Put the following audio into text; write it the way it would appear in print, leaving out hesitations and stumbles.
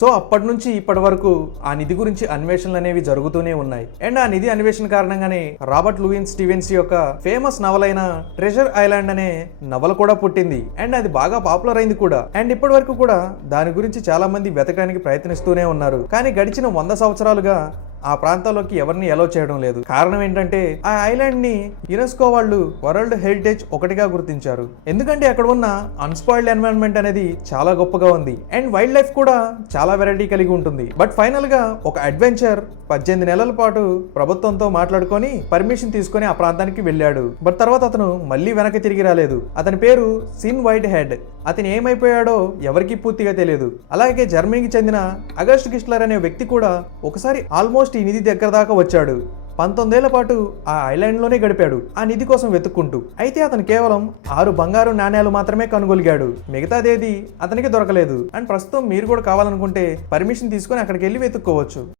So అప్పటి నుంచి ఇప్పటి వరకు ఆ నిధి గురించి అన్వేషణలు అనేవి జరుగుతూనే ఉన్నాయి. అండ్ ఆ నిధి అన్వేషణ కారణంగానే రాబర్ట్ లూయిస్ స్టీవెన్స్ యొక్క ఫేమస్ నవల అయిన ట్రెజర్ ఐలాండ్ అనే నవల కూడా పుట్టింది. అండ్ అది బాగా పాపులర్ అయింది కూడా. అండ్ ఇప్పటి వరకు కూడా దాని గురించి చాలా మంది వెతకడానికి ప్రయత్నిస్తూనే ఉన్నారు. కానీ గడిచిన 100 సంవత్సరాలుగా ఆ ప్రాంతాల్లోకి ఎవరిని అలౌ చేయడం లేదు. కారణం ఏంటంటే ఆ ఐలాండ్ ని యునెస్కో వాళ్ళు వరల్డ్ హెరిటేజ్ ఒకటిగా గుర్తించారు. ఎందుకంటే అక్కడ ఉన్న అన్స్పాయిల్డ్ ఎన్వైరన్మెంట్ అనేది చాలా గొప్పగా ఉంది. అండ్ వైల్డ్ లైఫ్ కూడా చాలా వెరైటీ కలిగి ఉంటుంది. బట్ ఫైనల్ గా ఒక అడ్వెంచర్ 18 నెలల పాటు ప్రభుత్వంతో మాట్లాడుకొని పర్మిషన్ తీసుకొని ఆ ప్రాంతానికి వెళ్ళాడు. బట్ తర్వాత అతను మళ్ళీ వెనక్కి తిరిగి రాలేదు. అతని పేరు సిన్ వైట్ హెడ్. అతను ఏమైపోయాడో ఎవరికీ పూర్తిగా తెలియదు. అలాగే జర్మనీకి చెందిన అగస్ట్ గిస్లర్ అనే వ్యక్తి కూడా ఒకసారి ఆల్మోస్ట్ ఈ నిధి దగ్గర దాకా వచ్చాడు. 19 ఏళ్ల పాటు ఆ ఐలాండ్ లోనే గడిపాడు ఆ నిధి కోసం వెతుక్కుంటూ. అయితే అతను కేవలం 6 బంగారు నాణ్యాలు మాత్రమే కనుగొలిగాడు. మిగతాదేది అతనికి దొరకలేదు. అండ్ ప్రస్తుతం మీరు కూడా కావాలనుకుంటే పర్మిషన్ తీసుకొని అక్కడికి వెళ్ళి వెతుక్కోవచ్చు.